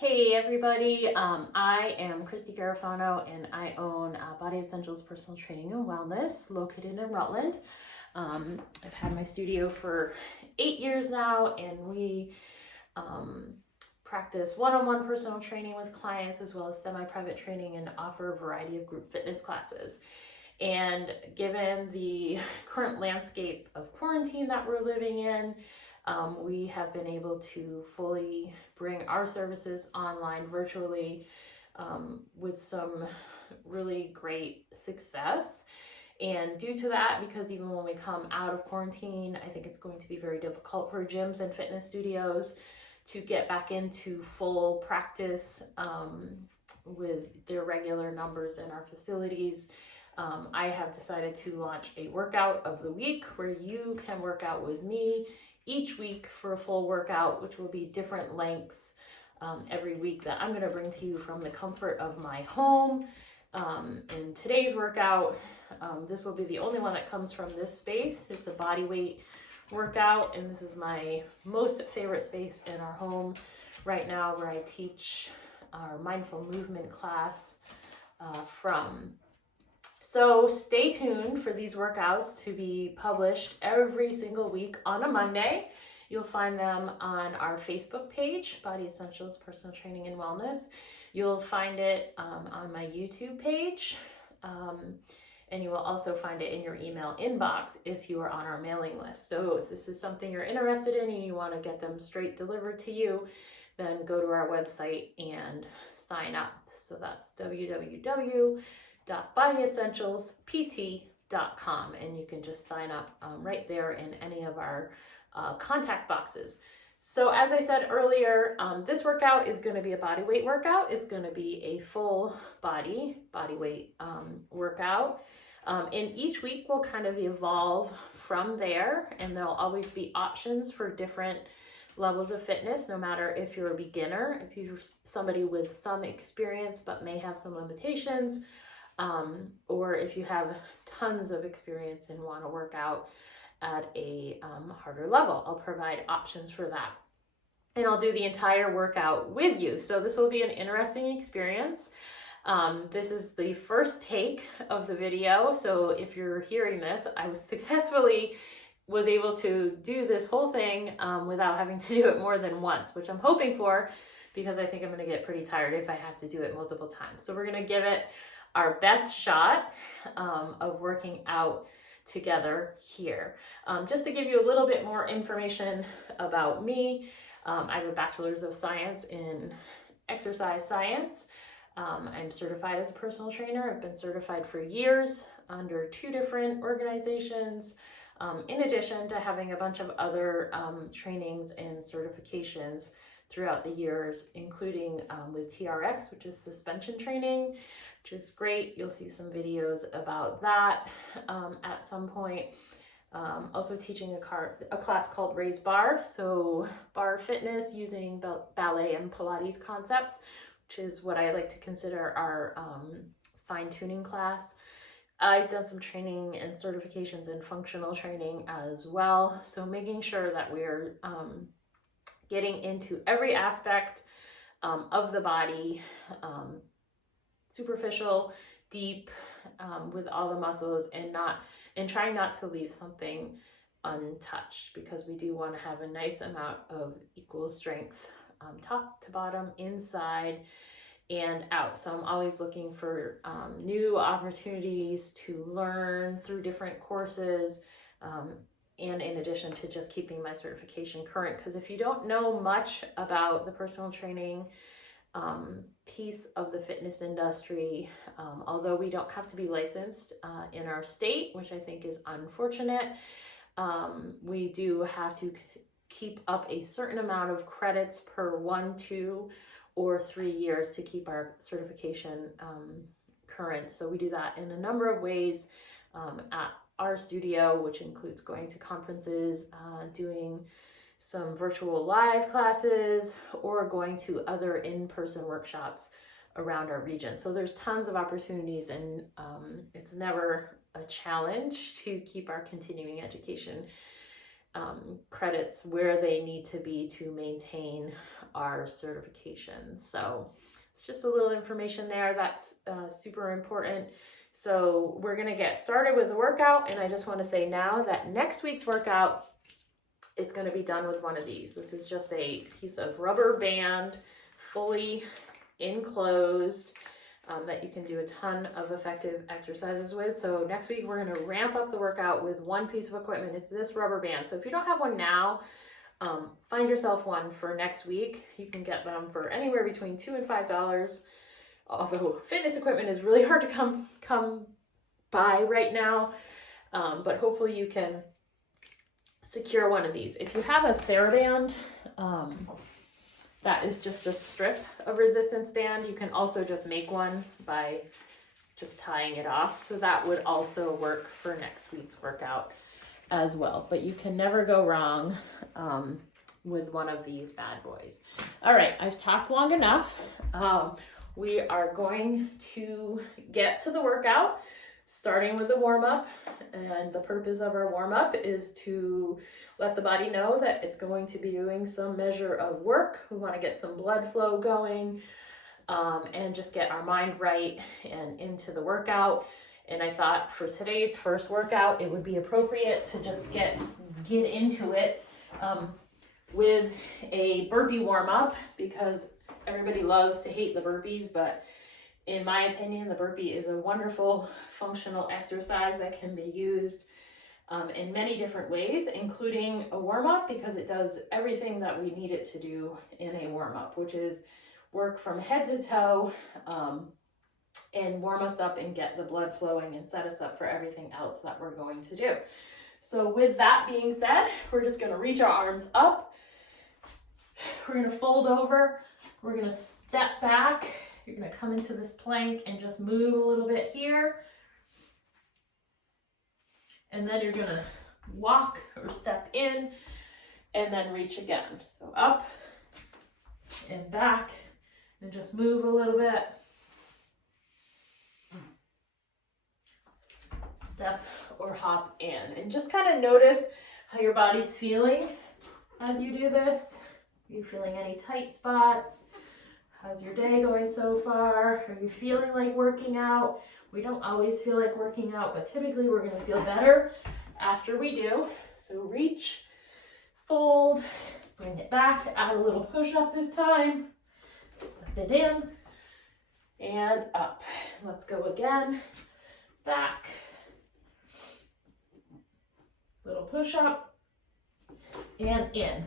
Hey everybody, I am Christy Garofano and I own Body Essentials Personal Training and Wellness located in Rutland. I've had my studio for 8 years now, and we practice one-on-one personal training with clients as well as semi-private training and offer a variety of group fitness classes. And given the current landscape of quarantine that we're living in, we have been able to fully bring our services online virtually with some really great success. And due to that, because even when we come out of quarantine, I think it's going to be very difficult for gyms and fitness studios to get back into full practice with their regular numbers in our facilities. I have decided to launch a workout of the week where you can work out with me each week for a full workout, which will be different lengths every week that I'm going to bring to you from the comfort of my home. In today's workout, this will be the only one that comes from this space. It's a body weight workout, and this is my most favorite space in our home right now, where I teach our mindful movement class from. So stay tuned for these workouts to be published every single week on a Monday. You'll find them on our Facebook page, Body Essentials Personal Training and Wellness. You'll find it on my YouTube page, and you will also find it in your email inbox if you are on our mailing list. So if this is something you're interested in and you want to get them straight delivered to you, then go to our website and sign up. So that's www.bodyessentialspt.com, and you can just sign up right there in any of our contact boxes. So as I said earlier, this workout is going to be a body weight workout. It's going to be a full body weight workout. And each week will kind of evolve from there, and there'll always be options for different levels of fitness, no matter if you're a beginner, if you're somebody with some experience but may have some limitations, or if you have tons of experience and want to work out at a harder level. I'll provide options for that. And I'll do the entire workout with you. So this will be an interesting experience. This is the first take of the video. So if you're hearing this, I was able to do this whole thing without having to do it more than once, which I'm hoping for, because I think I'm going to get pretty tired if I have to do it multiple times. So we're going to give it our best shot of working out together here. Just to give you a little bit more information about me, I have a bachelor's of science in exercise science. I'm certified as a personal trainer. I've been certified for years under 2 different organizations, in addition to having a bunch of other trainings and certifications throughout the years, including with TRX, which is suspension training, which is great. You'll see some videos about that at some point. Also teaching a class called Raise Bar, so bar fitness using ballet and Pilates concepts, which is what I like to consider our fine-tuning class. I've done some training and certifications in functional training as well, so making sure that we're getting into every aspect of the body, superficial, deep, with all the muscles, and trying not to leave something untouched, because we do want to have a nice amount of equal strength top to bottom, inside and out. So I'm always looking for new opportunities to learn through different courses, and in addition to just keeping my certification current, because if you don't know much about the personal training piece of the fitness industry, although we don't have to be licensed in our state, which I think is unfortunate, we do have to keep up a certain amount of credits per 1, 2, or 3 years to keep our certification current. So we do that in a number of ways at our studio, which includes going to conferences, doing some virtual live classes, or going to other in-person workshops around our region. So there's tons of opportunities, and it's never a challenge to keep our continuing education credits where they need to be to maintain our certification. So it's just a little information there that's super important. So we're gonna get started with the workout, and I just wanna say now that next week's workout is gonna be done with one of these. This is just a piece of rubber band, fully enclosed, that you can do a ton of effective exercises with. So next week we're gonna ramp up the workout with one piece of equipment. It's this rubber band. So if you don't have one now, find yourself one for next week. You can get them for anywhere between $2 and $5. Although fitness equipment is really hard to come by right now, but hopefully you can secure one of these. If you have a TheraBand, that is just a strip of resistance band. You can also just make one by just tying it off. So that would also work for next week's workout as well. But you can never go wrong with one of these bad boys. All right, I've talked long enough. We are going to get to the workout, starting with the warm-up. And the purpose of our warm-up is to let the body know that it's going to be doing some measure of work. We want to get some blood flow going, and just get our mind right and into the workout. And I thought for today's first workout, it would be appropriate to just get into it with a burpee warm-up, because everybody loves to hate the burpees, but in my opinion, the burpee is a wonderful functional exercise that can be used in many different ways, including a warm-up, because it does everything that we need it to do in a warm-up, which is work from head to toe, and warm us up and get the blood flowing and set us up for everything else that we're going to do. So with that being said, we're just going to reach our arms up. We're going to fold over. We're going to step back. You're going to come into this plank and just move a little bit here. And then you're going to walk or step in and then reach again. So up and back, and just move a little bit. Step or hop in, and just kind of notice how your body's feeling as you do this. Are you feeling any tight spots? How's your day going so far? Are you feeling like working out? We don't always feel like working out, but typically we're going to feel better after we do. So reach, fold, bring it back, add a little push-up this time. Step it in and up. Let's go again. Back. Little push-up and in.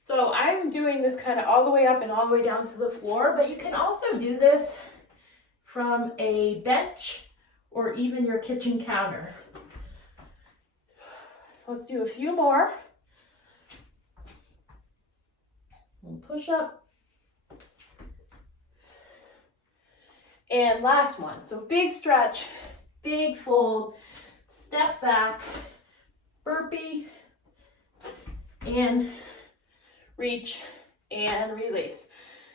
So I'm doing this kind of all the way up and all the way down to the floor, but you can also do this from a bench or even your kitchen counter. Let's do a few more. And push up. And last one. So big stretch, big fold, step back, burpee, and reach and release.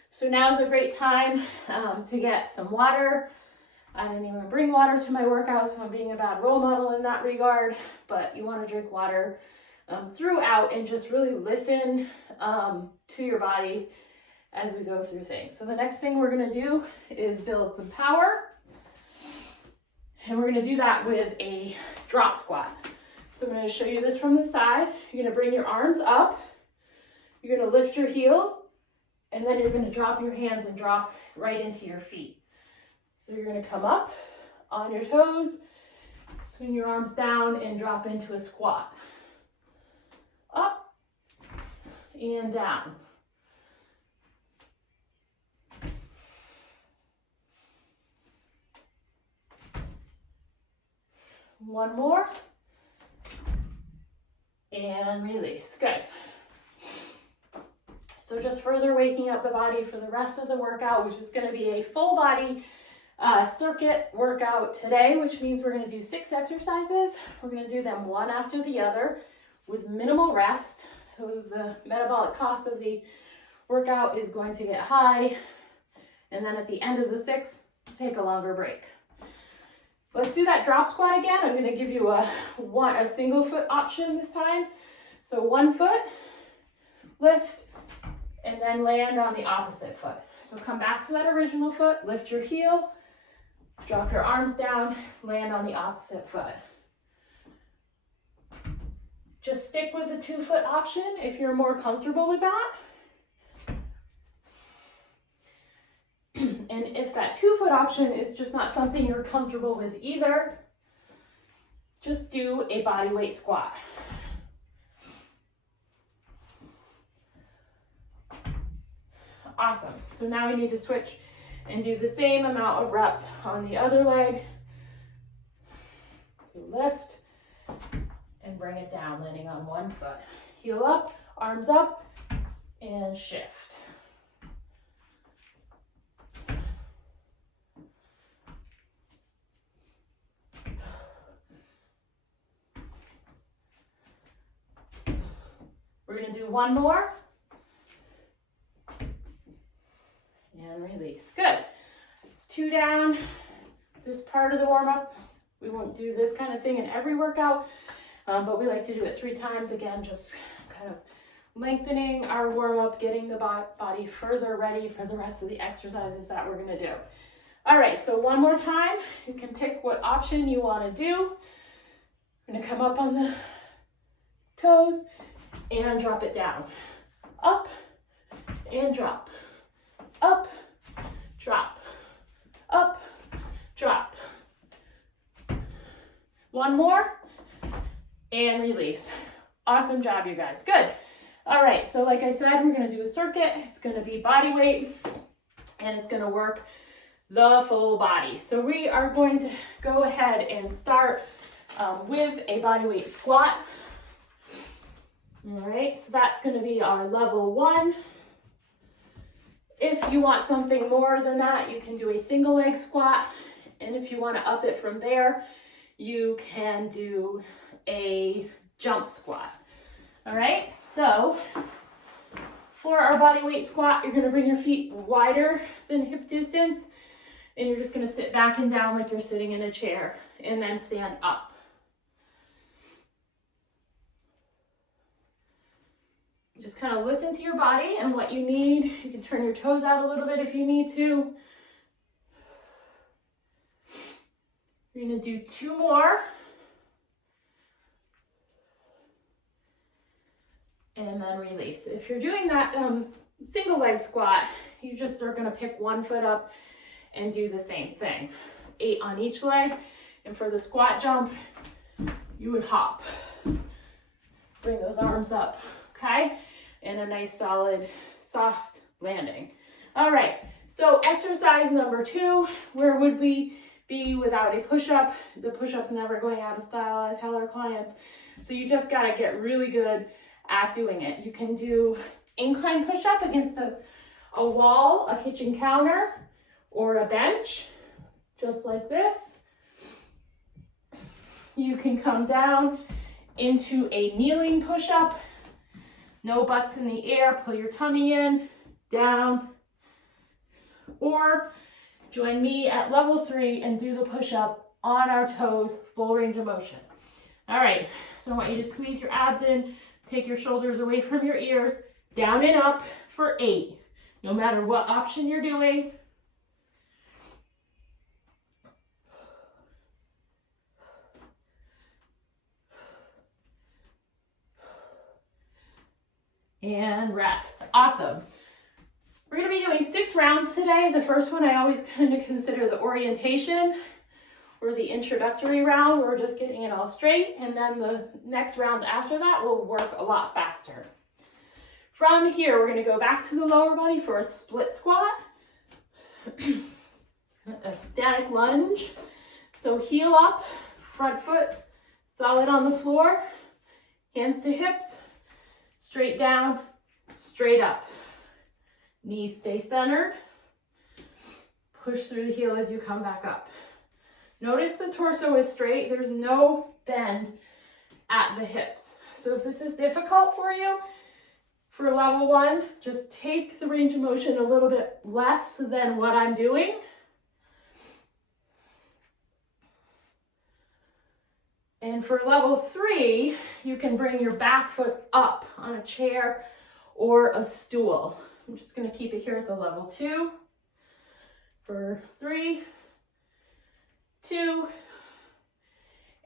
So now is a great time to get some water. I didn't even bring water to my workout, so I'm being a bad role model in that regard, but you want to drink water throughout and just really listen to your body as we go through things. So the next thing we're going to do is build some power, and we're going to do that with a drop squat. So I'm going to show you this from the side. You're going to bring your arms up, you're going to lift your heels, and then you're going to drop your hands and drop right into your feet. So you're going to come up on your toes, swing your arms down, and drop into a squat. Up and down. One more. And release. Good. So just further waking up the body for the rest of the workout, which is going to be a full body circuit workout today, which means we're going to do 6 exercises. We're going to do them one after the other with minimal rest. So the metabolic cost of the workout is going to get high. And then at the end of the 6, take a longer break. Let's do that drop squat again. I'm going to give you a single foot option this time. So one foot, lift, and then land on the opposite foot. So come back to that original foot, lift your heel, drop your arms down, land on the opposite foot. Just stick with the 2-foot option if you're more comfortable with that. And if that 2-foot option is just not something you're comfortable with either, just do a body weight squat. Awesome. So now we need to switch and do the same amount of reps on the other leg. So lift and bring it down, landing on one foot. Heel up, arms up, and shift. We're going to do one more. And release. Good. It's 2 down. This part of the warm-up, we won't do this kind of thing in every workout, but we like to do it 3 times. Again, just kind of lengthening our warm-up, getting the body further ready for the rest of the exercises that we're going to do. All right, so one more time. You can pick what option you want to do. I'm going to come up on the toes and drop it down. Up and drop. Up, drop, up, drop. One more, and release. Awesome job, you guys. Good. All right, so like I said, we're going to do a circuit. It's going to be body weight, and it's going to work the full body. So we are going to go ahead and start with a body weight squat. All right, so that's going to be our level 1. If you want something more than that, you can do a single leg squat. And if you want to up it from there, you can do a jump squat. All right, so for our body weight squat, you're going to bring your feet wider than hip distance, and you're just going to sit back and down like you're sitting in a chair, and then stand up. Just kind of listen to your body and what you need. You can turn your toes out a little bit if you need to. You're going to do 2 more. And then release. If you're doing that single leg squat, you just are going to pick one foot up and do the same thing. 8 on each leg. And for the squat jump, you would hop. Bring those arms up, okay? And a nice solid soft landing. All right, so exercise number 2, where would we be without a push-up? The push-up's never going out of style, I tell our clients. So you just gotta get really good at doing it. You can do incline push-up against a wall, a kitchen counter, or a bench, just like this. You can come down into a kneeling push-up. No butts in the air, pull your tummy in, down. Or join me at level 3 and do the push-up on our toes, full range of motion. All right, so I want you to squeeze your abs in, take your shoulders away from your ears, down and up for 8, no matter what option you're doing. And rest. Awesome. We're going to be doing 6 rounds today. The first one I always kind of consider the orientation or the introductory round. We're just getting it all straight. And then the next rounds after that will work a lot faster. From here, we're going to go back to the lower body for a split squat. A static lunge. So heel up, front foot solid on the floor, hands to hips. Straight down, straight up. Knees stay centered. Push through the heel as you come back up. Notice the torso is straight. There's no bend at the hips. So if this is difficult for you, for level 1, just take the range of motion a little bit less than what I'm doing. And for level 3, you can bring your back foot up on a chair or a stool. I'm just going to keep it here at the level 2 for 3, 2,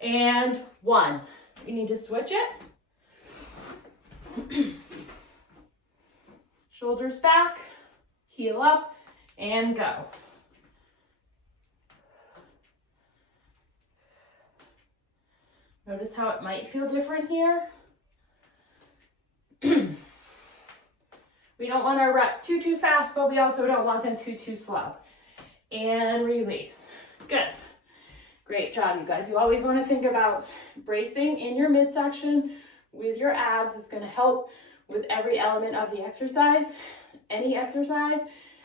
and 1. You need to switch it. Shoulders back, heel up, and go. Notice how it might feel different here. We don't want our reps too fast, but we also don't want them too slow. And release. Good. Great job, you guys. You always want to think about bracing in your midsection with your abs. It's going to help with every element of the exercise. Any exercise,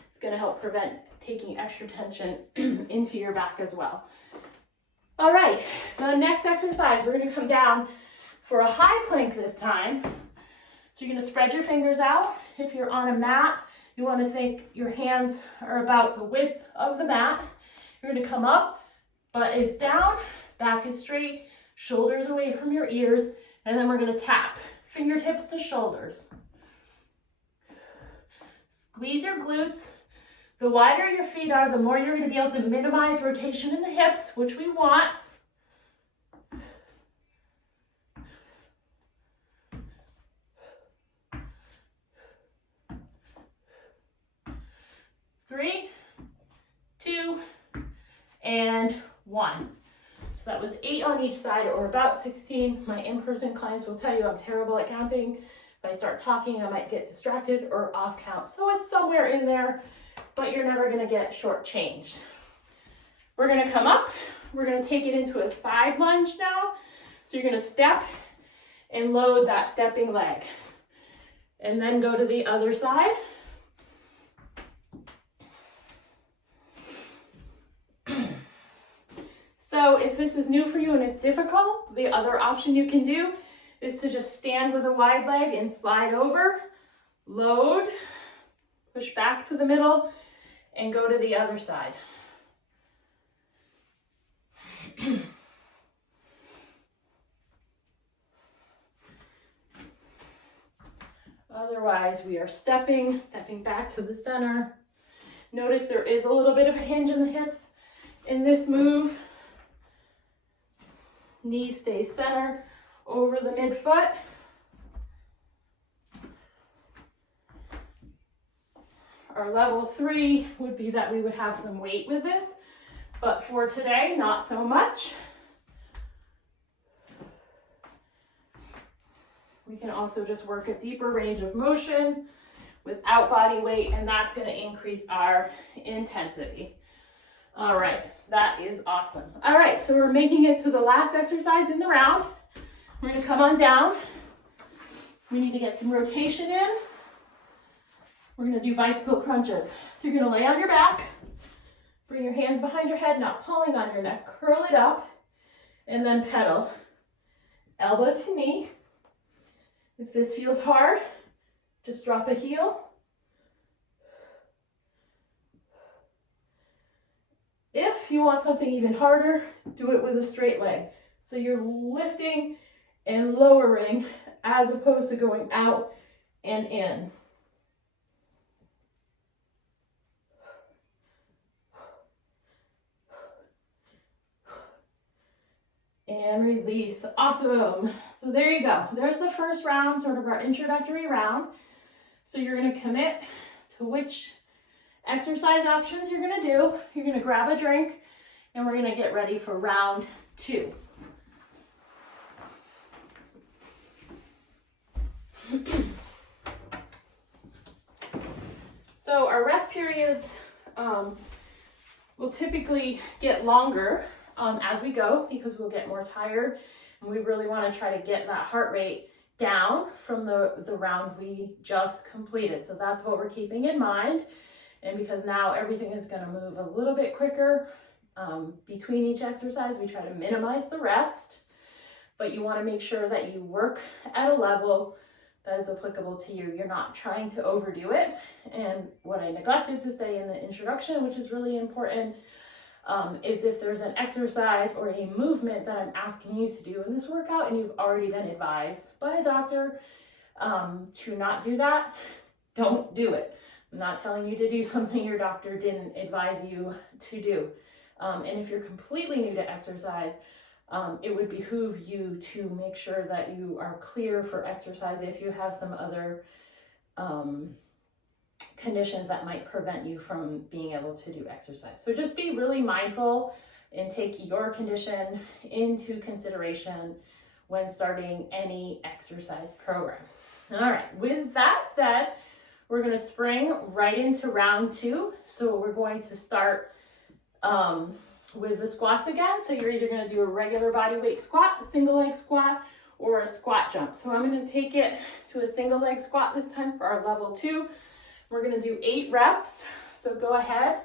it's going to help prevent taking extra tension into your back as well. All right, the next exercise, we're going to come down for a high plank this time. So you're going to spread your fingers out. If you're on a mat, you want to think your hands are about the width of the mat. You're going to come up, butt is down, back is straight, shoulders away from your ears, and then we're going to tap fingertips to shoulders. Squeeze your glutes. The wider your feet are, the more you're going to be able to minimize rotation in the hips, which we want. 3, 2, and 1. So that was 8 on each side, or about 16. My in-person clients will tell you I'm terrible at counting. If I start talking, I might get distracted or off count. So it's somewhere in there, but you're never gonna get shortchanged. We're gonna come up, we're gonna take it into a side lunge now. So you're gonna step and load that stepping leg. And then go to the other side. So if this is new for you and it's difficult, the other option you can do is to just stand with a wide leg and slide over, load, push back to the middle, and go to the other side. Otherwise, we are stepping back to the center. Notice there is a little bit of a hinge in the hips in this move. Knee stays center over the midfoot. Our level 3 would be that we would have some weight with this, but for today, not so much. We can also just work a deeper range of motion without body weight, and that's going to increase our intensity. All right, that is awesome. All right, so we're making it to the last exercise in the round. We're going to come on down. We need to get some rotation in. We're going to do bicycle crunches. So you're going to lay on your back, bring your hands behind your head, not pulling on your neck, curl it up, and then pedal. Elbow to knee. If this feels hard, just drop a heel. If you want something even harder, do it with a straight leg. So you're lifting and lowering as opposed to going out and in. And release. Awesome. So there you go. There's the first round, sort of our introductory round. So you're going to commit to which exercise options you're going to do. You're going to grab a drink, and we're going to get ready for round 2. So our rest periods will typically get longer as we go, because we'll get more tired, and we really want to try to get that heart rate down from the round we just completed. So that's what we're keeping in mind. And because now everything is going to move a little bit quicker between each exercise, we try to minimize the rest, but you want to make sure that you work at a level that is applicable to you. You're not trying to overdo it. And what I neglected to say in the introduction, which is really important, is if there's an exercise or a movement that I'm asking you to do in this workout and you've already been advised by a doctor to not do that, don't do it. I'm not telling you to do something your doctor didn't advise you to do. And if you're completely new to exercise, it would behoove you to make sure that you are clear for exercise if you have some other conditions that might prevent you from being able to do exercise. So just be really mindful and take your condition into consideration when starting any exercise program. All right, with that said, we're going to spring right into round 2. So we're going to start with the squats again. So you're either going to do a regular body weight squat, a single leg squat, or a squat jump. So I'm going to take it to a single leg squat this time for our level 2. We're going to do 8 reps. So go ahead.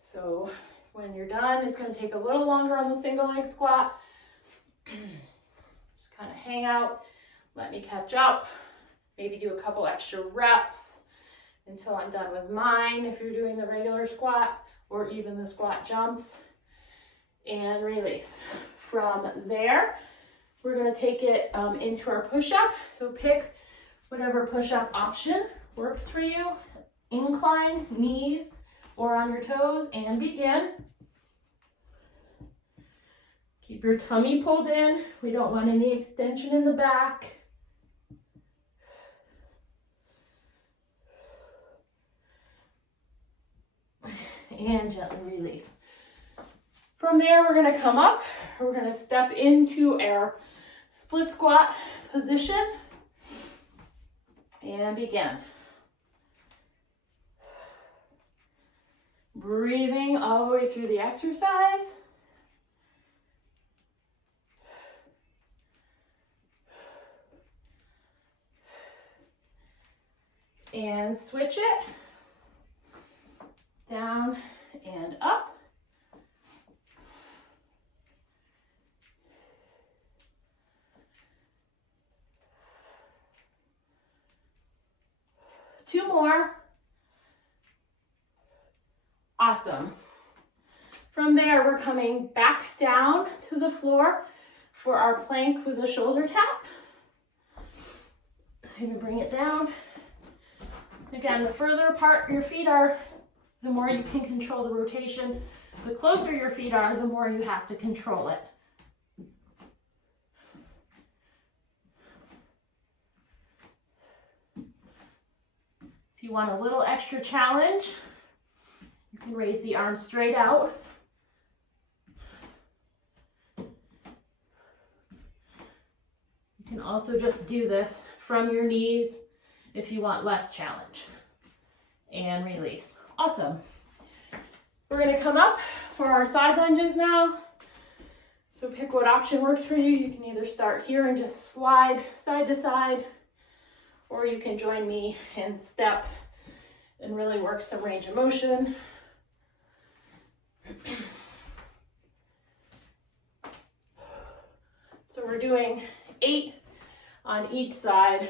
So when you're done, it's going to take a little longer on the single leg squat. Just kind of hang out, let me catch up, maybe do a couple extra reps until I'm done with mine if you're doing the regular squat or even the squat jumps, and release. From there, we're going to take it into our push-up. So pick whatever push-up option works for you. Incline, knees, or on your toes, and begin. Keep your tummy pulled in. We don't want any extension in the back. And gently release. From there, we're going to come up. We're going to step into our split squat position and begin. Breathing all the way through the exercise. And switch it. Down and up. Two more. Awesome. From there, we're coming back down to the floor for our plank with a shoulder tap. You can bring it down. Again, the further apart your feet are, the more you can control the rotation. The closer your feet are, the more you have to control it. If you want a little extra challenge, you can raise the arms straight out. You can also just do this from your knees if you want less challenge. And release. Awesome. We're going to come up for our side lunges now. So pick what option works for you. You can either start here and just slide side to side, or you can join me and step and really work some range of motion. So we're doing 8 on each side.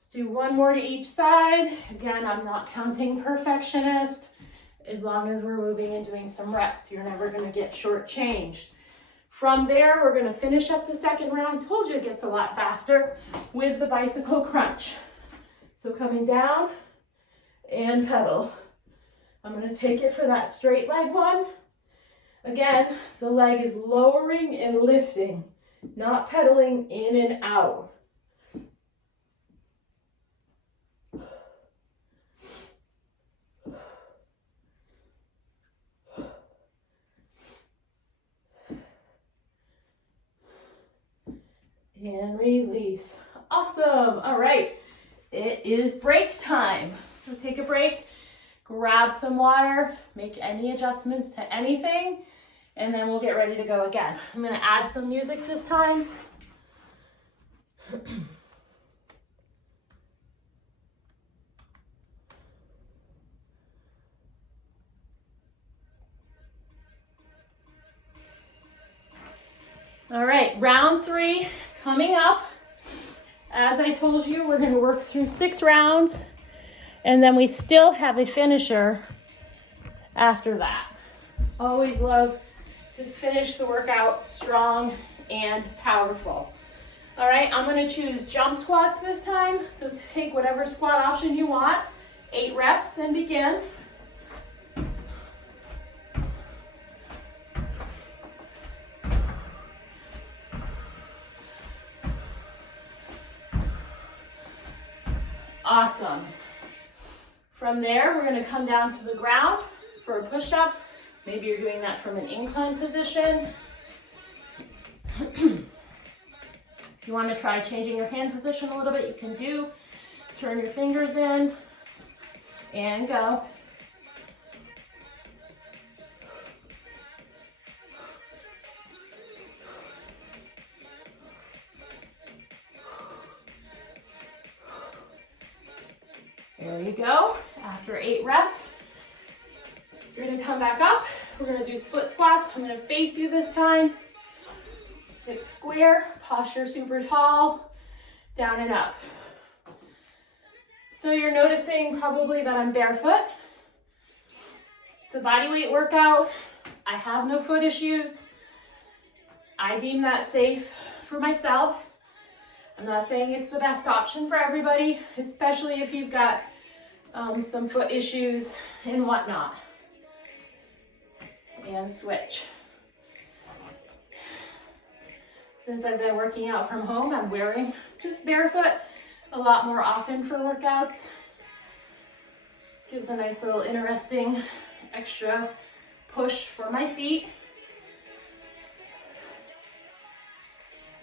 Let's do one more to each side. Again, I'm not counting perfectionist. As long as we're moving and doing some reps, you're never going to get shortchanged. From there, we're going to finish up the second round. Told you it gets a lot faster with the bicycle crunch. So coming down and pedal. I'm going to take it for that straight leg one. Again, the leg is lowering and lifting, not pedaling in and out. And release. Awesome. All right. It is break time. So take a break, grab some water, make any adjustments to anything, and then we'll get ready to go again. I'm gonna add some music this time. All right, round 3 coming up. As I told you, we're gonna work through 6 rounds, and then we still have a finisher after that. Always love to finish the workout strong and powerful. All right, I'm gonna choose jump squats this time. So take whatever squat option you want. 8 reps, then begin. Awesome. From there, we're gonna come down to the ground for a push-up. Maybe you're doing that from an incline position. If you want to try changing your hand position a little bit, you can do. Turn your fingers in and go. There you go. After 8 reps, you're gonna come back up. We're gonna do split squats. I'm gonna face you this time. Hip square, posture super tall, down and up. So you're noticing probably that I'm barefoot. It's a body weight workout. I have no foot issues. I deem that safe for myself. I'm not saying it's the best option for everybody, especially if you've got some foot issues and whatnot. And switch. Since I've been working out from home, I'm wearing just barefoot a lot more often for workouts. Gives a nice little interesting extra push for my feet.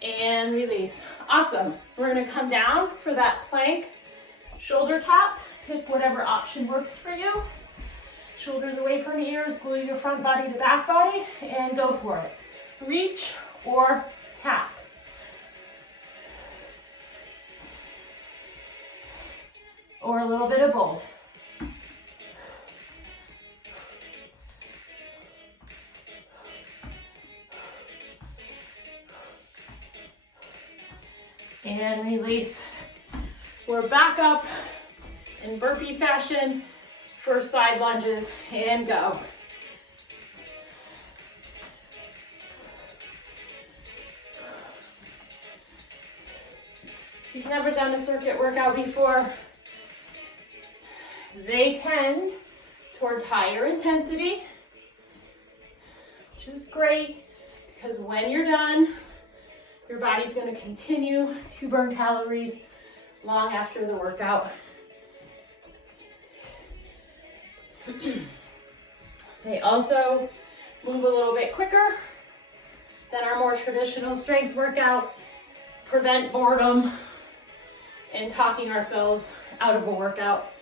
And release. Awesome. We're gonna come down for that plank shoulder tap. Pick whatever option works for you. Shoulders away from ears, glue your front body to back body, and go for it. Reach or tap. Or a little bit of both. And release. We're back up in burpee fashion for side lunges, and go. If you've never done a circuit workout before, they tend towards higher intensity, which is great because when you're done, your body's going to continue to burn calories long after the workout. They also move a little bit quicker than our more traditional strength workout, prevent boredom and talking ourselves out of a workout,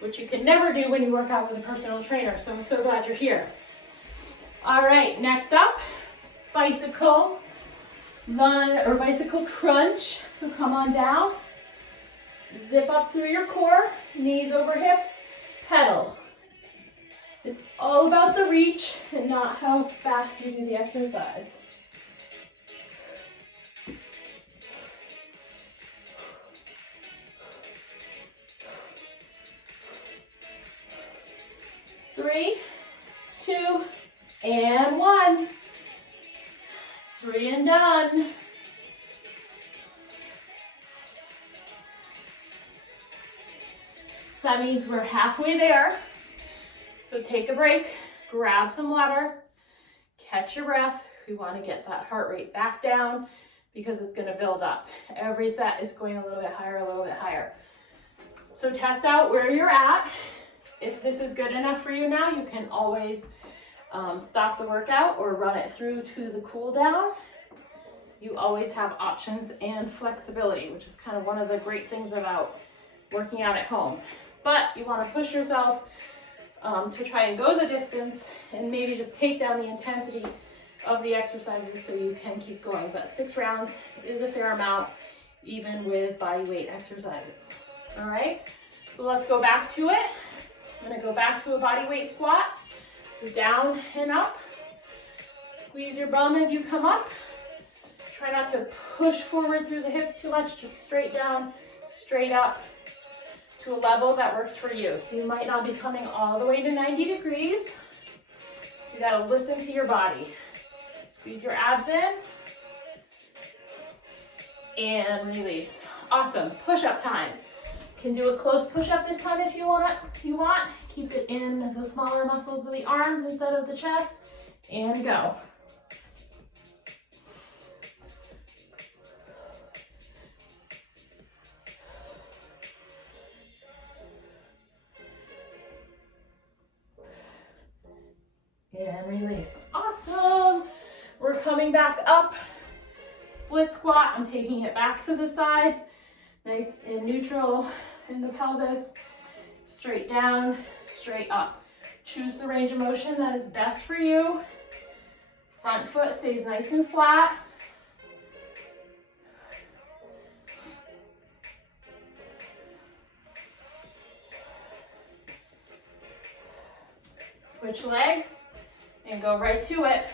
which you can never do when you work out with a personal trainer. So I'm so glad you're here. All right, next up, bicycle lunge or bicycle crunch. So come on down, zip up through your core, knees over hips, pedal. It's all about the reach and not how fast you do the exercise. Three, 2, and 1. 3 and done. That means we're halfway there. So take a break, grab some water, catch your breath. We want to get that heart rate back down because it's going to build up. Every set is going a little bit higher, a little bit higher. So test out where you're at. If this is good enough for you now, you can always stop the workout or run it through to the cool down. You always have options and flexibility, which is kind of one of the great things about working out at home. But you want to push yourself to try and go the distance and maybe just take down the intensity of the exercises so you can keep going. But 6 rounds is a fair amount, even with body weight exercises. All right, so let's go back to it. I'm gonna go back to a body weight squat. Go down and up. Squeeze your bum as you come up. Try not to push forward through the hips too much, just straight down, straight up to a level that works for you. So you might not be coming all the way to 90 degrees. You gotta listen to your body. Squeeze your abs in and release. Awesome, push-up time. Can do a close push-up this time if you want. Keep it in the smaller muscles of the arms instead of the chest, and go. And release. Awesome. We're coming back up. Split squat. I'm taking it back to the side. Nice and neutral in the pelvis. Straight down, straight up. Choose the range of motion that is best for you. Front foot stays nice and flat. Switch legs and go right to it.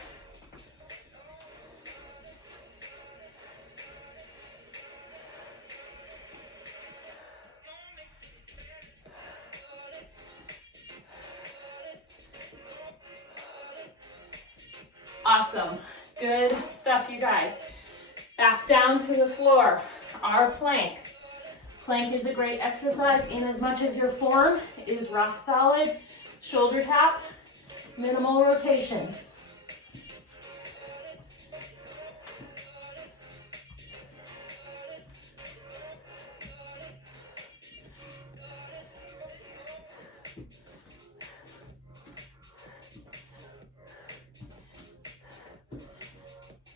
Awesome. Good stuff, you guys. Back down to the floor. Our plank. Plank is a great exercise in as much as your form is rock solid. Shoulder tap, minimal rotation.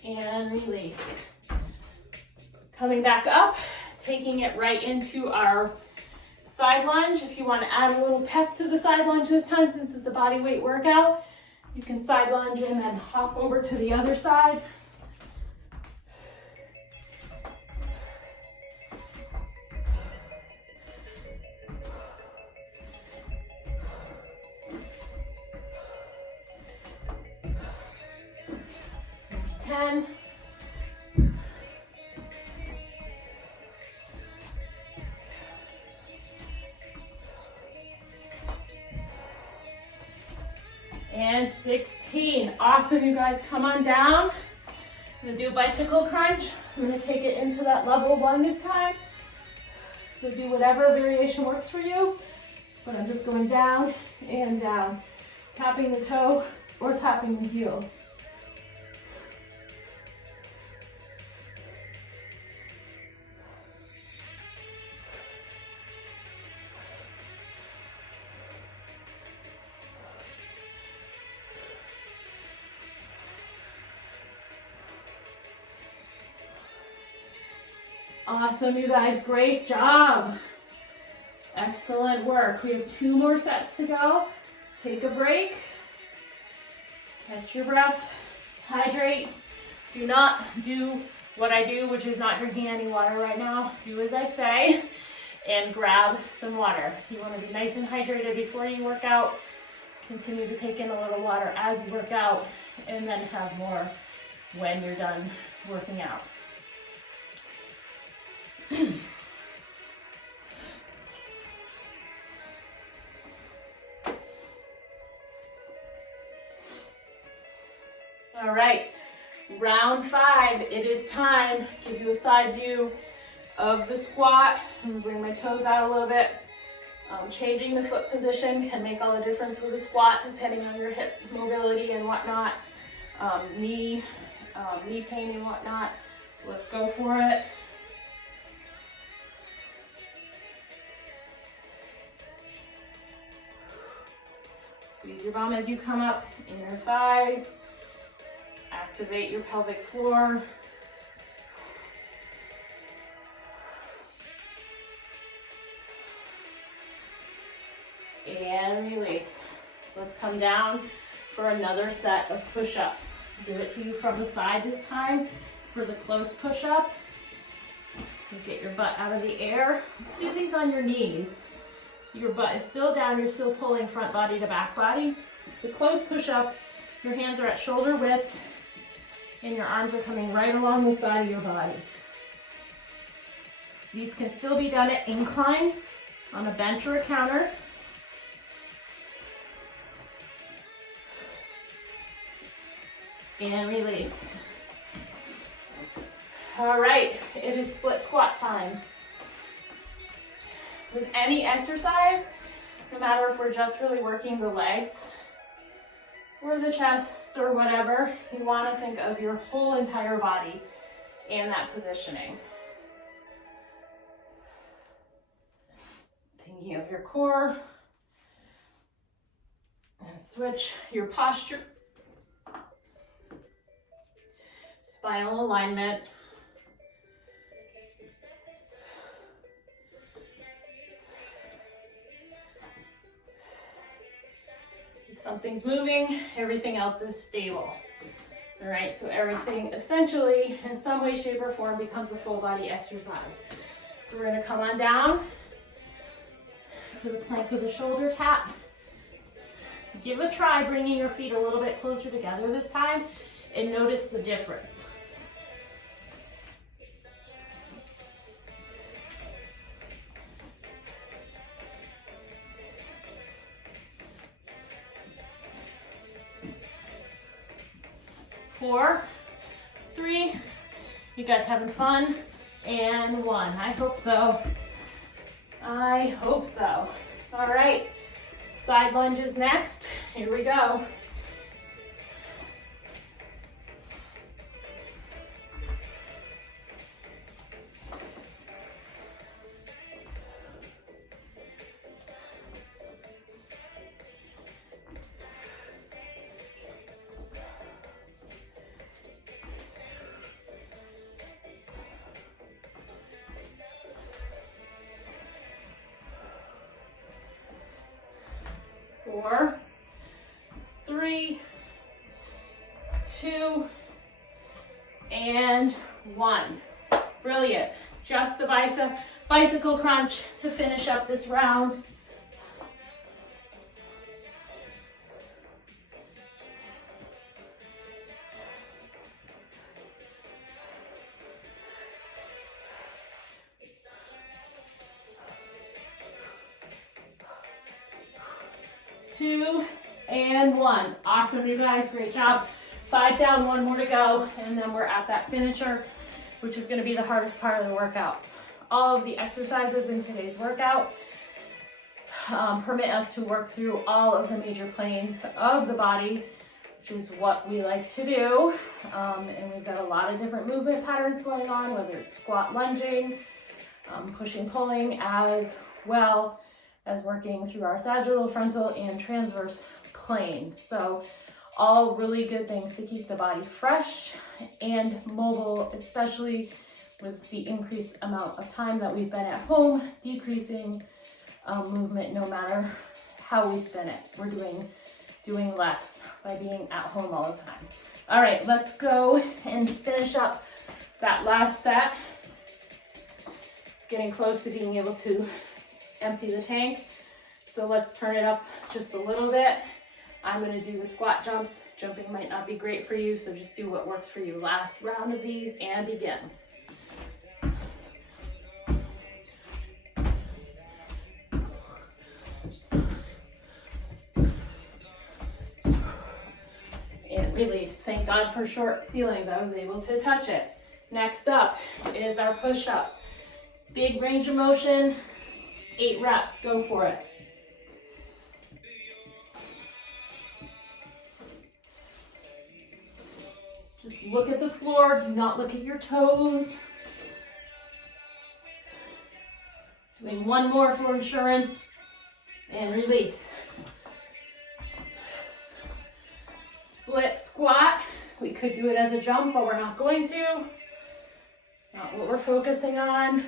And release. Coming back up, taking it right into our side lunge. If you want to add a little pep to the side lunge this time, since it's a body weight workout, you can side lunge and then hop over to the other side. There's 10. And 16. Awesome, you guys. Come on down. I'm gonna do a bicycle crunch. I'm gonna take it into that level 1 this time. So do whatever variation works for you. But I'm just going down and down, tapping the toe or tapping the heel. Awesome, you guys, great job. Excellent work. We have 2 more sets to go. Take a break, catch your breath, hydrate. Do not do what I do, which is not drinking any water right now. Do as I say and grab some water. You want to be nice and hydrated before you work out. Continue to take in a little water as you work out, and then have more when you're done working out. All right, round 5, it is time. Give you a side view of the squat. I'm gonna bring my toes out a little bit. Changing the foot position can make all the difference with a squat, depending on your hip mobility and whatnot, knee pain and whatnot. So let's go for it. Squeeze your bum as you come up, inner thighs. Activate your pelvic floor. And release. Let's come down for another set of push-ups. Give it to you from the side this time for the close push-up. Get your butt out of the air. Let's do these on your knees. Your butt is still down, you're still pulling front body to back body. The close push-up, your hands are at shoulder width and your arms are coming right along the side of your body. These can still be done at incline on a bench or a counter. And release. All right, it is split squat time. With any exercise, no matter if we're just really working the legs or the chest or whatever, you want to think of your whole entire body and that positioning. Thinking of your core, and switch your posture, spinal alignment. If something's moving, everything else is stable. All right, so everything essentially in some way, shape, or form becomes a full body exercise. So we're gonna come on down for the plank with a shoulder tap. Give a try bringing your feet a little bit closer together this time and notice the difference. Four, three, you guys having fun? And one, I hope so. I hope so. All right, side lunges next. Here we go. Four, three, two, and one. Brilliant. Just the bicycle crunch to finish up this round. Two, and one. Awesome, you guys, great job. 5 down, 1 more to go, and then we're at that finisher, which is gonna be the hardest part of the workout. All of the exercises in today's workout permit us to work through all of the major planes of the body, which is what we like to do. And we've got a lot of different movement patterns going on, whether it's squat lunging, pushing, pulling, as well as working through our sagittal, frontal, and transverse plane. So all really good things to keep the body fresh and mobile, especially with the increased amount of time that we've been at home, decreasing movement no matter how we spin it. We're doing less by being at home all the time. All right, let's go and finish up that last set. It's getting close to being able to empty the tank. So let's turn it up just a little bit. I'm gonna do the squat jumps. Jumping might not be great for you, so just do what works for you. Last round of these and begin. And release. Thank God for short ceilings. I was able to touch it. Next up is our push-up. Big range of motion, 8 reps, go for it. Just look at the floor, do not look at your toes. Doing one more for insurance, and release. Split squat. We could do it as a jump, but we're not going to. It's not what we're focusing on.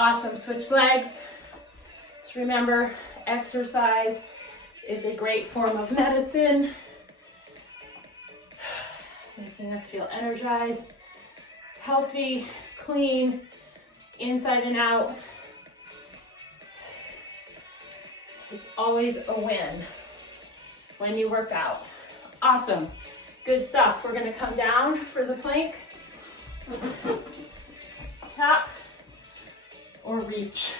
Awesome, switch legs. Just remember, exercise is a great form of medicine, making us feel energized, healthy, clean, inside and out. It's always a win when you work out. Awesome, good stuff. We're gonna come down for the plank. Tap or reach.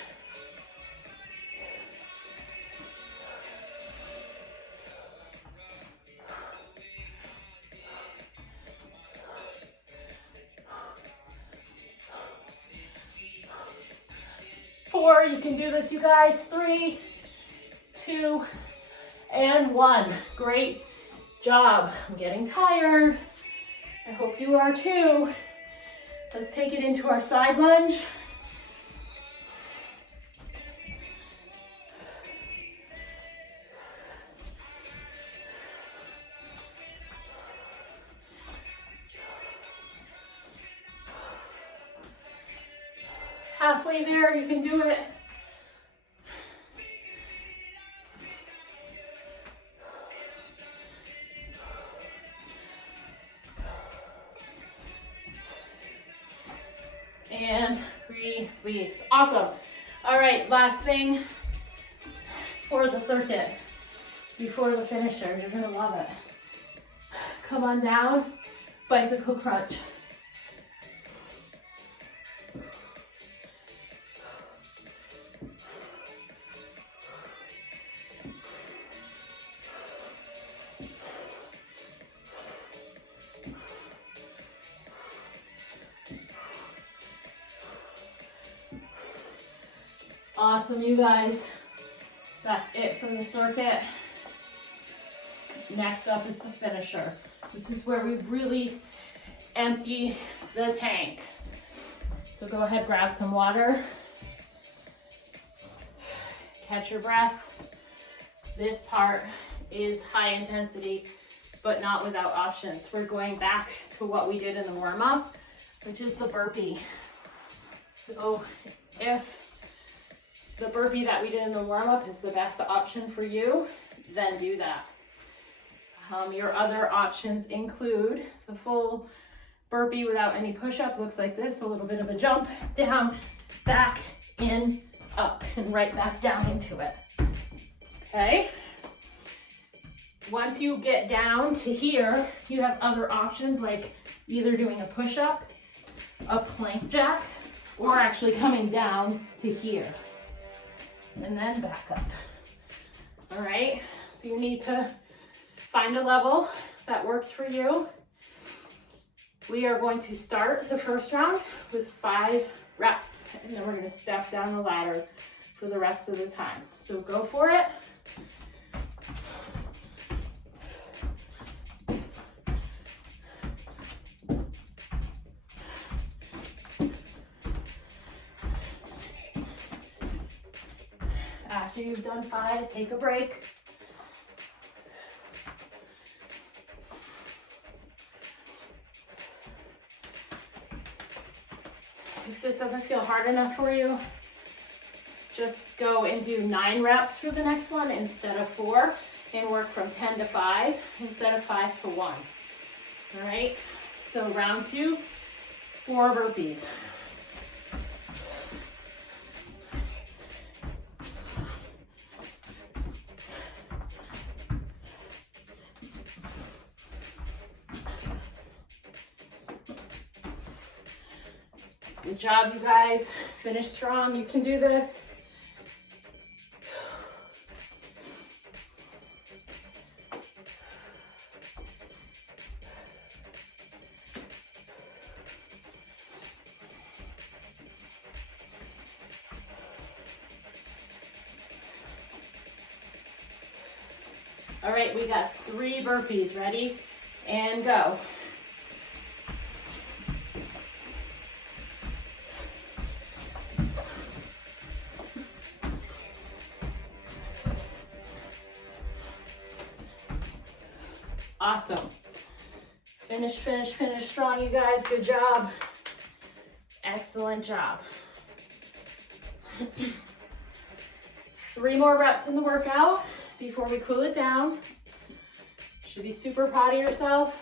Four, you can do this, you guys. 3, 2, and 1. Great job. I'm getting tired. I hope you are too. Let's take it into our side lunge. Halfway there, you can do it. And release. Awesome. All right, last thing for the circuit before the finisher. You're gonna love it. Come on down, bicycle crunch. Awesome, you guys. That's it for the circuit. Next up is the finisher. This is where we really empty the tank. So go ahead, grab some water. Catch your breath. This part is high intensity, but not without options. We're going back to what we did in the warm-up, which is the burpee. So if the burpee that we did in the warm-up is the best option for you, then do that. Your other options include the full burpee without any push-up. Looks like this, a little bit of a jump, down, back, in, up, and right back down into it. Okay? Once you get down to here, you have other options like either doing a push-up, a plank jack, or actually coming down to here. And then back up. All right, so you need to find a level that works for you. We are going to start the first round with 5 reps, and then we're gonna step down the ladder for the rest of the time. So go for it. After you've done 5, take a break. If this doesn't feel hard enough for you, just go and do 9 reps for the next one instead of 4, and work from 10 to 5 instead of 5 to 1. All right, so round 2, 4 burpees. Good job, you guys. Finish strong. You can do this. All right, we got 3 burpees. Ready? And go. Awesome. Finish, finish, finish strong, you guys. Good job. Excellent job. 3 more reps in the workout before we cool it down. Should be super proud of yourself.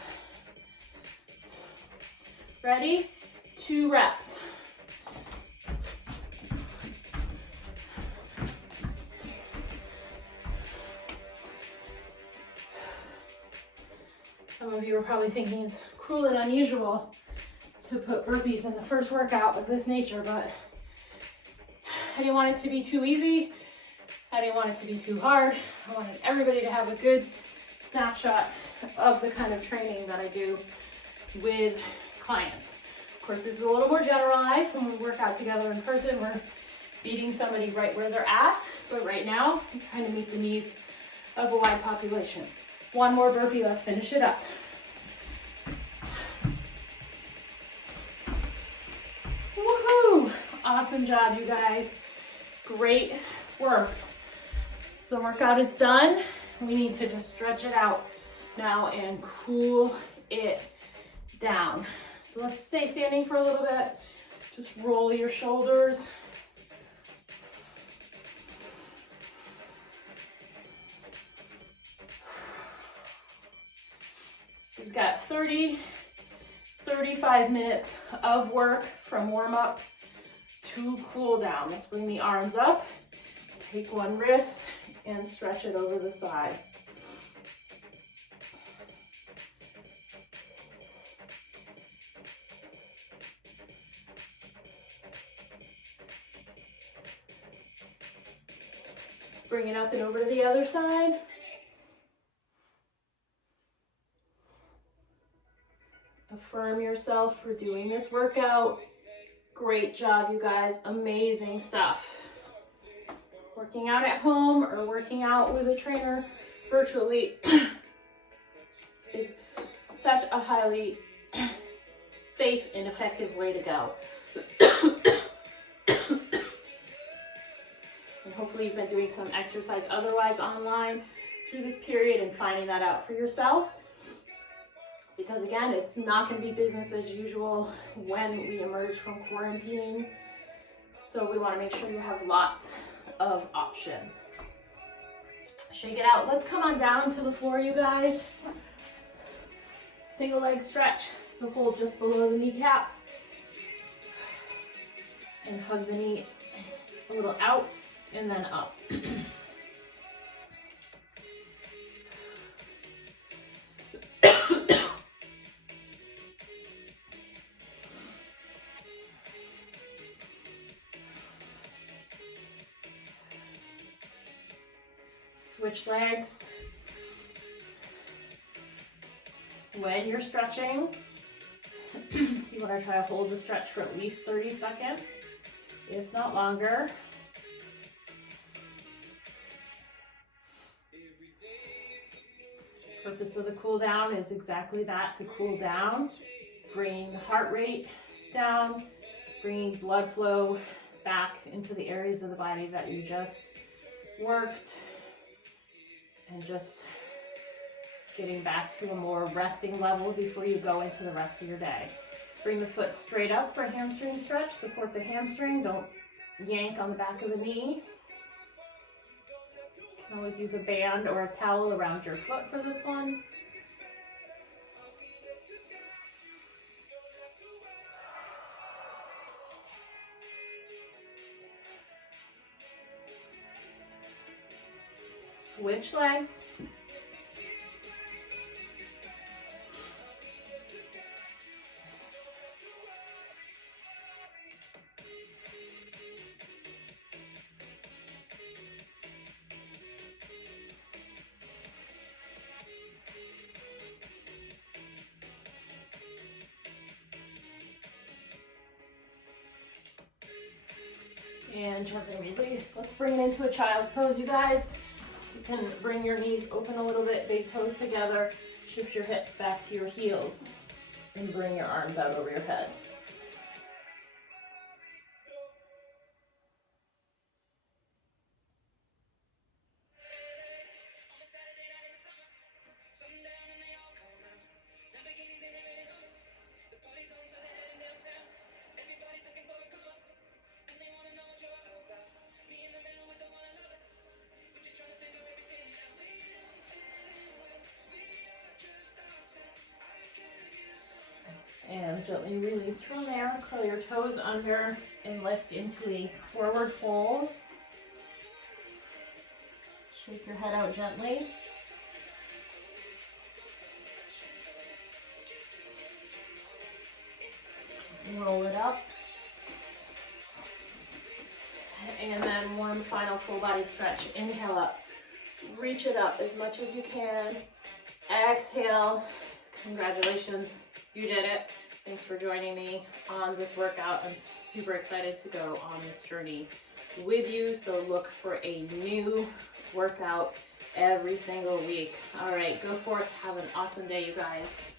Ready? 2 reps. Some of you are probably thinking it's cruel and unusual to put burpees in the first workout of this nature, but I didn't want it to be too easy. I didn't want it to be too hard. I wanted everybody to have a good snapshot of the kind of training that I do with clients. Of course, this is a little more generalized. When we work out together in person, we're meeting somebody right where they're at, but right now, I'm trying to meet the needs of a wide population. 1 more burpee, let's finish it up. Woohoo! Awesome job, you guys. Great work. The workout is done. We need to just stretch it out now and cool it down. So let's stay standing for a little bit. Just roll your shoulders. So we've got 35 minutes of work from warm up to cool down. Let's bring the arms up, take 1 wrist and stretch it over the side. Bring it up and over to the other side. Affirm yourself for doing this workout. Great job, you guys. Amazing stuff. Working out at home or working out with a trainer virtually is such a highly safe and effective way to go. And hopefully you've been doing some exercise otherwise online through this period and finding that out for yourself. Because again, it's not going to be business as usual when we emerge from quarantine. So we want to make sure you have lots of options. Shake it out. Let's come on down to the floor, you guys. Single leg stretch. So hold just below the kneecap. And hug the knee a little out and then up. Switch legs. When you're stretching, you want to try to hold the stretch for at least 30 seconds, if not longer. The purpose of the cool down is exactly that, to cool down, bringing the heart rate down, bringing blood flow back into the areas of the body that you just worked, and just getting back to a more resting level before you go into the rest of your day. Bring the foot straight up for a hamstring stretch. Support the hamstring. Don't yank on the back of the knee. You can always use a band or a towel around your foot for this one. Switch legs. And gently release. Let's bring it into a child's pose, you guys. You can bring your knees open a little bit, big toes together, shift your hips back to your heels, and bring your arms out over your head. And gently release from there. Curl your toes under and lift into a forward fold. Shake your head out gently. Roll it up. And then one final full body stretch. Inhale up. Reach it up as much as you can. Exhale. Congratulations. You did it. Thanks for joining me on this workout. I'm super excited to go on this journey with you. So look for a new workout every single week. All right, go forth. Have an awesome day, you guys.